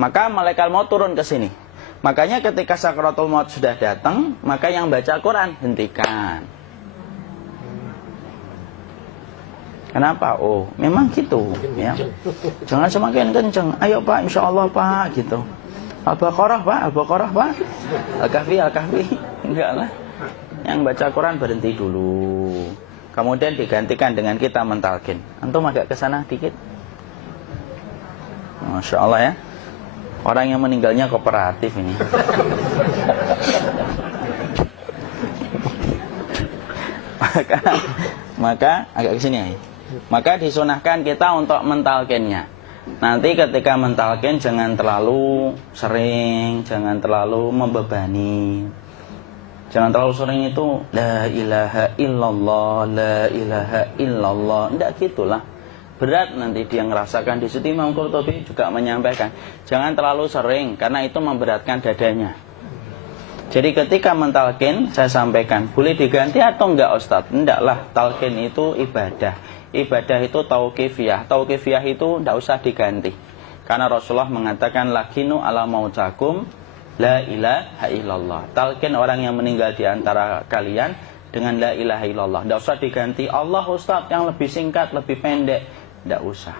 maka malaikat maut turun ke sini. Makanya ketika sakaratul maut sudah datang, maka yang baca Quran hentikan. Kenapa? Oh, memang gitu ya. Jangan semakin kenceng. Ayo Pak, insyaallah Pak gitu. Al-Baqarah Pak, Al-Baqarah Pak. Al-Kahfi, Al-Kahfi. Enggak lah. Yang baca Quran berhenti dulu. Kemudian digantikan dengan kita mentalkin. Antum agak ke sana dikit. Masya Allah ya. Orang yang meninggalnya kooperatif ini. maka agak ke sini ya. Maka disunahkan kita untuk mentalkinnya. Nanti ketika mentalkin jangan terlalu sering, jangan terlalu membebani. Jangan terlalu sering itu la ilaha illallah, la ilaha illallah. Tidak gitulah. Berat nanti dia ngerasakan. Di situ Imam Qurtubi juga menyampaikan, jangan terlalu sering karena itu memberatkan dadanya. Jadi ketika mentalkin, saya sampaikan, boleh diganti atau enggak Ustaz? Enggaklah, talkin itu ibadah. Ibadah itu tauqifiyah. Tauqifiyah itu enggak usah diganti. Karena Rasulullah mengatakan lakinu ala mautakum la ilaha illallah. Talkin orang yang meninggal di antara kalian dengan la ilaha illallah. Enggak usah diganti Allah Ustaz yang lebih singkat, lebih pendek. Enggak usah.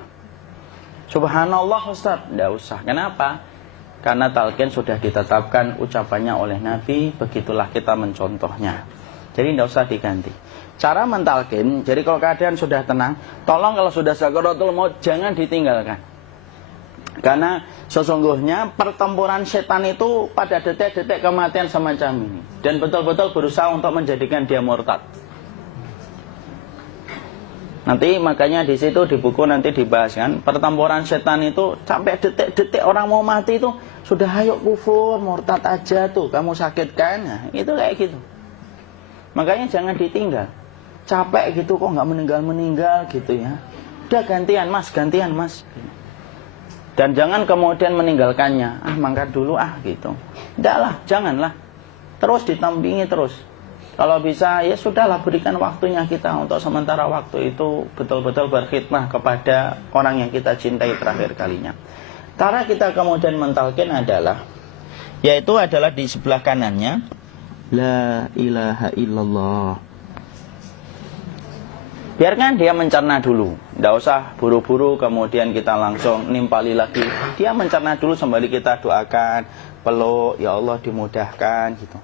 Subhanallah Ustaz, enggak usah. Kenapa? Karena talqin sudah ditetapkan ucapannya oleh Nabi, begitulah kita mencontohnya. Jadi tidak usah diganti. Cara mentalqin, jadi kalau keadaan sudah tenang, tolong kalau sudah sakaratul maut jangan ditinggalkan. Karena sesungguhnya pertempuran setan itu pada detik-detik kematian semacam ini. Dan betul-betul berusaha untuk menjadikan dia murtad. Nanti makanya di situ di buku nanti dibahas kan, pertempuran setan itu sampai detik-detik orang mau mati itu sudah ayo kufur, murtad aja tuh, kamu sakit kan? Nah, itu kayak gitu. Makanya jangan ditinggal. Capek gitu kok nggak meninggal gitu ya. Udah gantian mas. Dan jangan kemudian meninggalkannya. Mangkat dulu gitu. Enggak lah, janganlah. Terus ditampingi terus. Kalau bisa ya sudahlah, berikan waktunya kita untuk sementara waktu itu betul-betul berkhidmah kepada orang yang kita cintai terakhir kalinya. Cara kita kemudian mentalkin adalah, yaitu adalah di sebelah kanannya la ilaha illallah. Biarkan dia mencerna dulu, tidak usah buru-buru kemudian kita langsung nimpali lagi. Dia mencerna dulu sembari kita doakan, peluk, ya Allah dimudahkan gitu.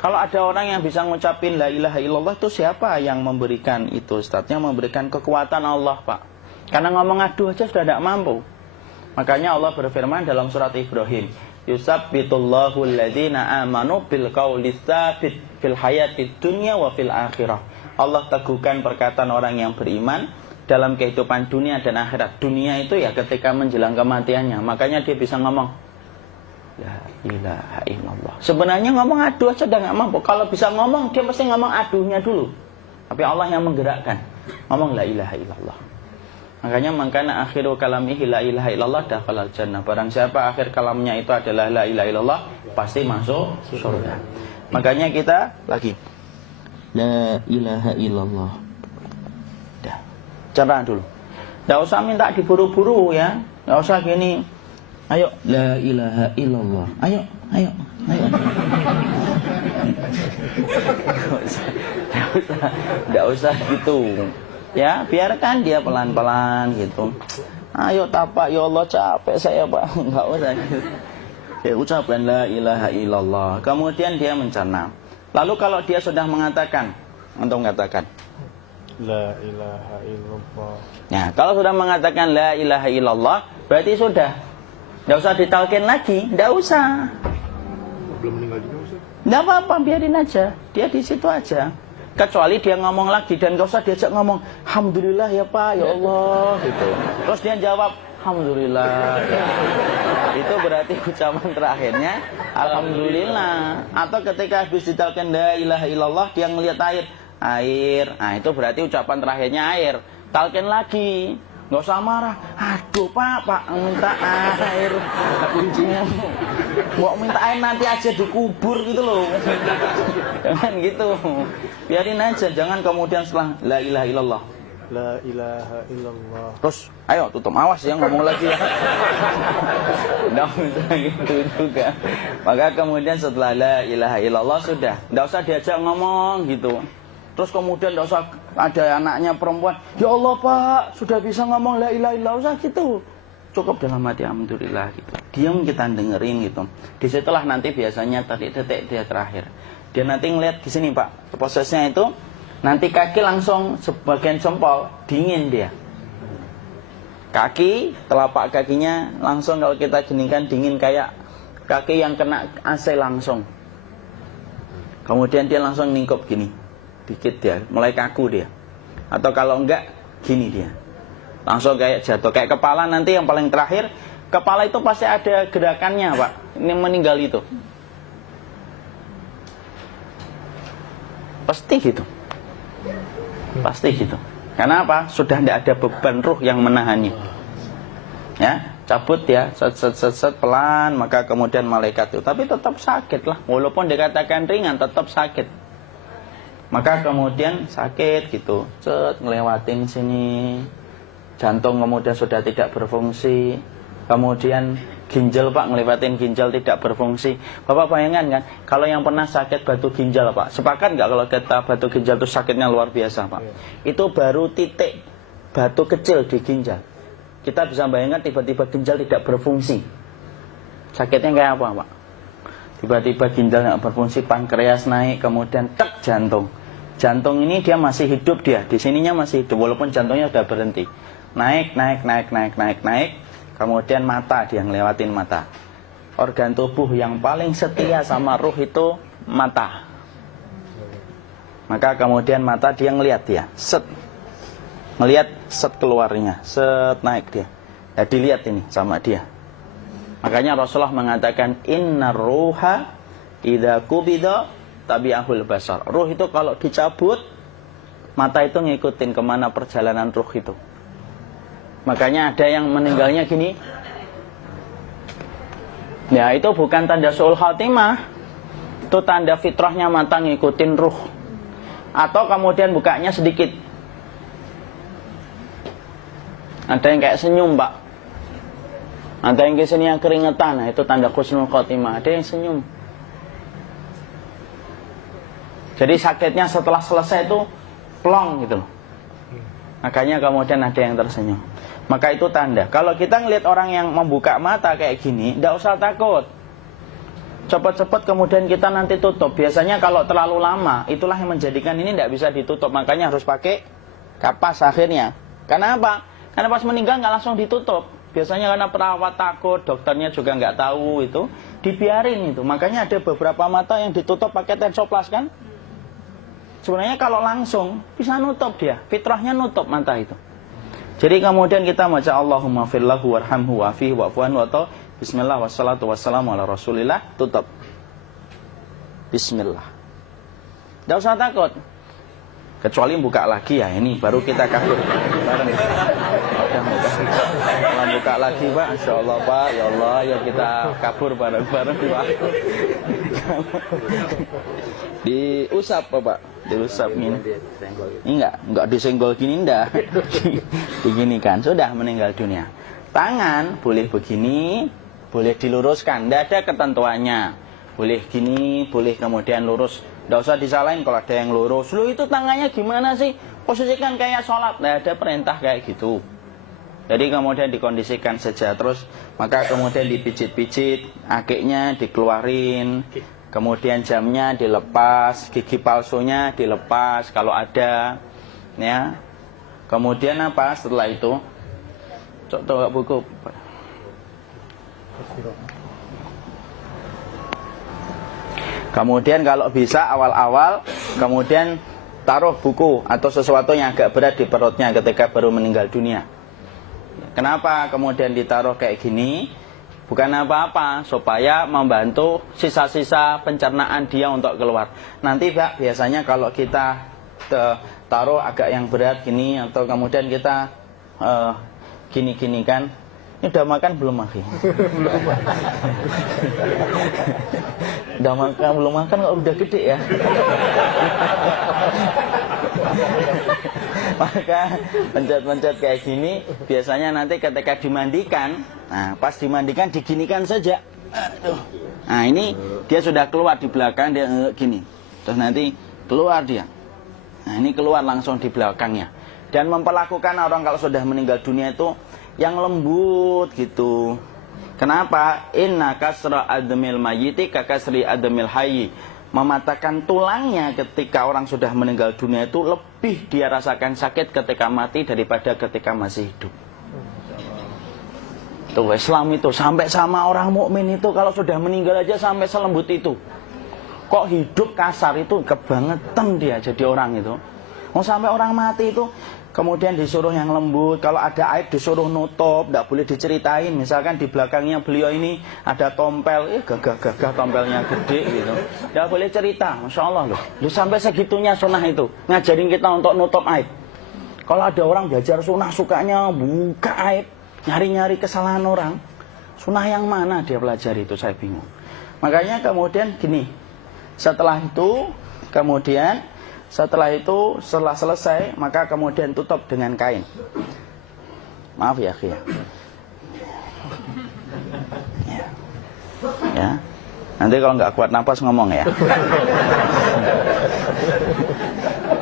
Kalau ada orang yang bisa ngucapin la ilaha illallah, itu siapa yang memberikan itu? Ustadznya memberikan kekuatan Allah Pak. Karena ngomong aduh aja sudah tidak mampu. Makanya Allah berfirman dalam surat Ibrahim, yusabbitullahu alladhina amanu bil qawli tsabit fil hayatid dunya wa fil akhirah. Allah teguhkan perkataan orang yang beriman dalam kehidupan dunia dan akhirat. Dunia itu ya ketika menjelang kematiannya. Makanya dia bisa ngomong la ilaha illallah. Sebenarnya ngomong aduh aja udah gak mampu. Kalau bisa ngomong, dia mesti ngomong aduhnya dulu. Tapi Allah yang menggerakkan. Ngomong la ilaha illallah. Makanya mangkana akhiru kalamihi la ilaha illallah dakhalal jannah. Barang siapa akhir kalamnya itu adalah la ilaha illallah, pasti masuk surga. Makanya kita lagi la ilaha illallah. Dah. Cerna dulu. Enggak usah minta diburu-buru ya. Enggak usah gini. Ayo la ilaha illallah. Ayo. Enggak usah gitu. Ya, biarkan dia pelan-pelan gitu. Ayo tapak, ya Allah capek saya Pak. Enggak usah gitu. Ya ucapkan la ilaha illallah. Kemudian dia mencerna. Lalu kalau dia sudah mengatakan, untuk mengatakan la ilaha illallah. Nah, kalau sudah mengatakan la ilaha illallah, berarti sudah. Enggak usah ditalkin lagi, enggak usah. Belum meninggal juga Ustaz? Enggak apa-apa, biarin aja. Dia di situ aja. Kecuali dia ngomong lagi dan enggak usah diajak ngomong alhamdulillah ya Pak, ya Allah gitu. Terus dia jawab alhamdulillah. Itu berarti ucapan terakhirnya alhamdulillah. Atau ketika habis ditalkin la ilaha illallah, dia ngelihat air. Nah, itu berarti ucapan terakhirnya air. Talkin lagi. Nggak usah marah. Aduh Pak minta air. Kuncinya mau minta air nanti aja dikubur gitu loh. Jangan gitu. Biarin aja. Jangan kemudian setelah la ilaha illallah La ilaha illallah. Terus, ayo tutup, awas ya ngomong lagi ya. Nggak usah gitu juga. Maka kemudian setelah la ilaha illallah sudah, nggak usah diajak ngomong gitu. Terus kemudian nggak usah ada anaknya perempuan, ya Allah Pak, sudah bisa ngomong la ilaha illallah, usah gitu. Cukup dalam hati alhamdulillah gitu. Diam, kita dengerin gitu. Disitulah nanti biasanya tadi detik dia terakhir. Dia nanti ngeliat di sini Pak, prosesnya itu nanti kaki langsung sebagian jempol dingin dia. Kaki, telapak kakinya langsung kalau kita geningkan dingin kayak kaki yang kena AC langsung. Kemudian dia langsung ningkup gini, dikit dia, mulai kaku dia. Atau kalau enggak, gini dia. Langsung kayak jatuh, kayak kepala nanti yang paling terakhir. Kepala itu pasti ada gerakannya Pak, ini meninggal itu. Pasti gitu. Pasti gitu. Karena apa? Sudah tidak ada beban ruh yang menahannya. Ya, cabut ya, set pelan, maka kemudian malaikat itu. Tapi tetap sakit lah, walaupun dikatakan ringan, tetap sakit. Maka kemudian sakit gitu, ngelewatin sini, jantung kemudian sudah tidak berfungsi, kemudian ginjal Pak, ngelewatin ginjal tidak berfungsi. Bapak bayangkan kan, kalau yang pernah sakit batu ginjal Pak, sepakat nggak kalau kita batu ginjal itu sakitnya luar biasa Pak? Itu baru titik batu kecil di ginjal. Kita bisa bayangkan tiba-tiba ginjal tidak berfungsi, sakitnya kayak apa Pak? Tiba-tiba ginjal nggak berfungsi, pankreas naik, kemudian tek jantung. Jantung ini dia masih hidup dia, di sininya masih hidup walaupun jantungnya sudah berhenti. Naik, kemudian mata dia ngelewatin mata. Organ tubuh yang paling setia sama ruh itu mata. Maka kemudian mata dia ngelihat dia, ngelihat keluarnya, naik dia. Ya dilihat ini sama dia. Makanya Rasulullah mengatakan innar ruha idza qubida tabi'ahul basar. Ruh itu kalau dicabut, mata itu ngikutin kemana perjalanan ruh itu. Makanya ada yang meninggalnya gini. Ya itu bukan tanda su'ul khatimah, itu tanda fitrahnya mata ngikutin ruh. Atau kemudian bukanya sedikit. Ada yang kayak senyum Pak, ada yang kesini yang keringetan, nah itu tanda husnul khotimah. Ada yang senyum. Jadi sakitnya setelah selesai itu plong gitu. Makanya kemudian ada yang tersenyum. Maka itu tanda. Kalau kita ngelihat orang yang membuka mata kayak gini, tidak usah takut. Cepat-cepat kemudian kita nanti tutup. Biasanya kalau terlalu lama, itulah yang menjadikan ini tidak bisa ditutup. Makanya harus pakai kapas akhirnya. Karena apa? Karena pas meninggal nggak langsung ditutup. Biasanya karena perawat takut, dokternya juga nggak tahu itu, dibiarin itu. Makanya ada beberapa mata yang ditutup pakai tensoplas kan? Sebenarnya kalau langsung bisa nutup dia, fitrahnya nutup mata itu. Jadi kemudian kita baca Allahumma firlahu warhamhu wa'afihi wa'fu'anhu atau bismillah wassalatu wassalamu ala rasulillah, tutup. Bismillah. Tidak usah takut. Kecuali buka lagi ya, ini baru kita kabur bareng. Kalau buka lagi Pak, Insya Allah Pak, ya Allah ya kita kabur bareng-bareng Pak. Diusap Pak, diusap gini. Ini enggak disenggol gini enggak. Begini kan, sudah meninggal dunia. Tangan boleh begini, boleh diluruskan, tidak ada ketentuannya. Boleh gini, boleh kemudian lurus. Tidak usah disalahin kalau ada yang lurus. Lu itu tangannya gimana sih? Posisikan kayak sholat. Tidak ada perintah kayak gitu. Jadi kemudian dikondisikan saja. Terus maka kemudian dipijit-pijit, akiknya dikeluarin, kemudian jamnya dilepas, gigi palsunya dilepas kalau ada, ya. Kemudian apa setelah itu? Coba buku. Kemudian kalau bisa awal-awal, kemudian taruh buku atau sesuatu yang agak berat di perutnya ketika baru meninggal dunia. Kenapa kemudian ditaruh kayak gini? Bukan apa-apa, supaya membantu sisa-sisa pencernaan dia untuk keluar. Nanti Pak, biasanya kalau kita taruh agak yang berat gini, atau kemudian kita gini-gini kan, ini udah makan belum Maki? Udah makan belum makan kok udah gede ya? Maka pencet-pencet kayak gini, biasanya nanti ketika dimandikan, nah pas dimandikan diginikan saja. Aduh. Nah ini dia sudah keluar di belakang, dia gini. Terus nanti keluar dia. Nah ini keluar langsung di belakangnya. Dan memperlakukan orang kalau sudah meninggal dunia itu yang lembut gitu. Kenapa? Inna kasra admil mayyiti kakasri admil hayyi. Mematahkan tulangnya ketika orang sudah meninggal dunia itu lebih dia rasakan sakit ketika mati daripada ketika masih hidup. Tuh Islam itu sampai sama orang mukmin itu kalau sudah meninggal aja sampai selembut itu. Kok hidup kasar itu kebangetan dia jadi orang itu. Mau sampai orang mati itu kemudian disuruh yang lembut, kalau ada aib disuruh nutup, tidak boleh diceritain. Misalkan di belakangnya beliau ini ada tompel, gagah-gagah tompelnya gede gitu, tidak boleh cerita. Masya Allah loh, sampai segitunya sunnah itu ngajarin kita untuk nutup aib. Kalau ada orang belajar sunnah sukanya buka aib, nyari-nyari kesalahan orang, sunnah yang mana dia pelajari itu saya bingung. Makanya kemudian gini, setelah selesai maka kemudian tutup dengan kain. Maaf ya akhi ya. Ya. Nanti kalau nggak kuat napas ngomong ya.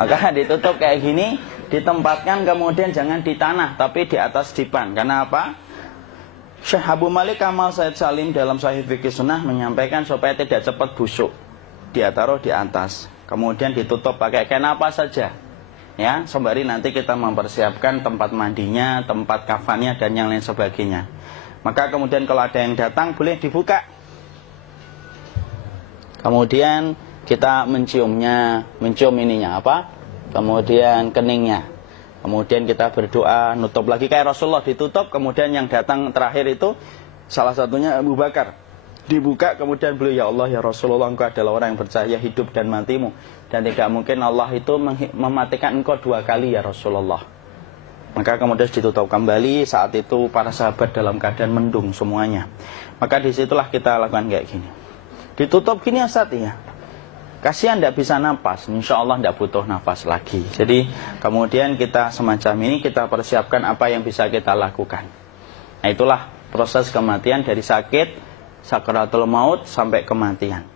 Maka ditutup kayak gini, ditempatkan kemudian jangan di tanah tapi di atas dipan. Karena apa? Syekh Abu Malik Kamal Said Salim dalam Sahih Fikih Sunnah menyampaikan supaya tidak cepat busuk. Dia taruh di atas. Kemudian ditutup pakai kain apa saja, ya, sembari nanti kita mempersiapkan tempat mandinya, tempat kafannya dan yang lain sebagainya. Maka kemudian kalau ada yang datang boleh dibuka. Kemudian kita mencium ininya apa? Kemudian keningnya. Kemudian kita berdoa, nutup lagi kayak Rasulullah ditutup. Kemudian yang datang terakhir itu salah satunya Abu Bakar. Dibuka kemudian beliau, ya Allah ya Rasulullah, engkau adalah orang yang percaya hidup dan matimu, dan tidak mungkin Allah itu mematikan engkau 2 kali ya Rasulullah. Maka kemudian ditutup kembali. Saat itu para sahabat dalam keadaan mendung semuanya. Maka disitulah kita lakukan kayak gini. Ditutup gini Ustaz ya. Kasihan tidak bisa napas, insya Allah tidak butuh napas lagi. Jadi kemudian kita semacam ini kita persiapkan apa yang bisa kita lakukan. Nah itulah proses kematian dari sakit, sakaratul maut sampai kematian.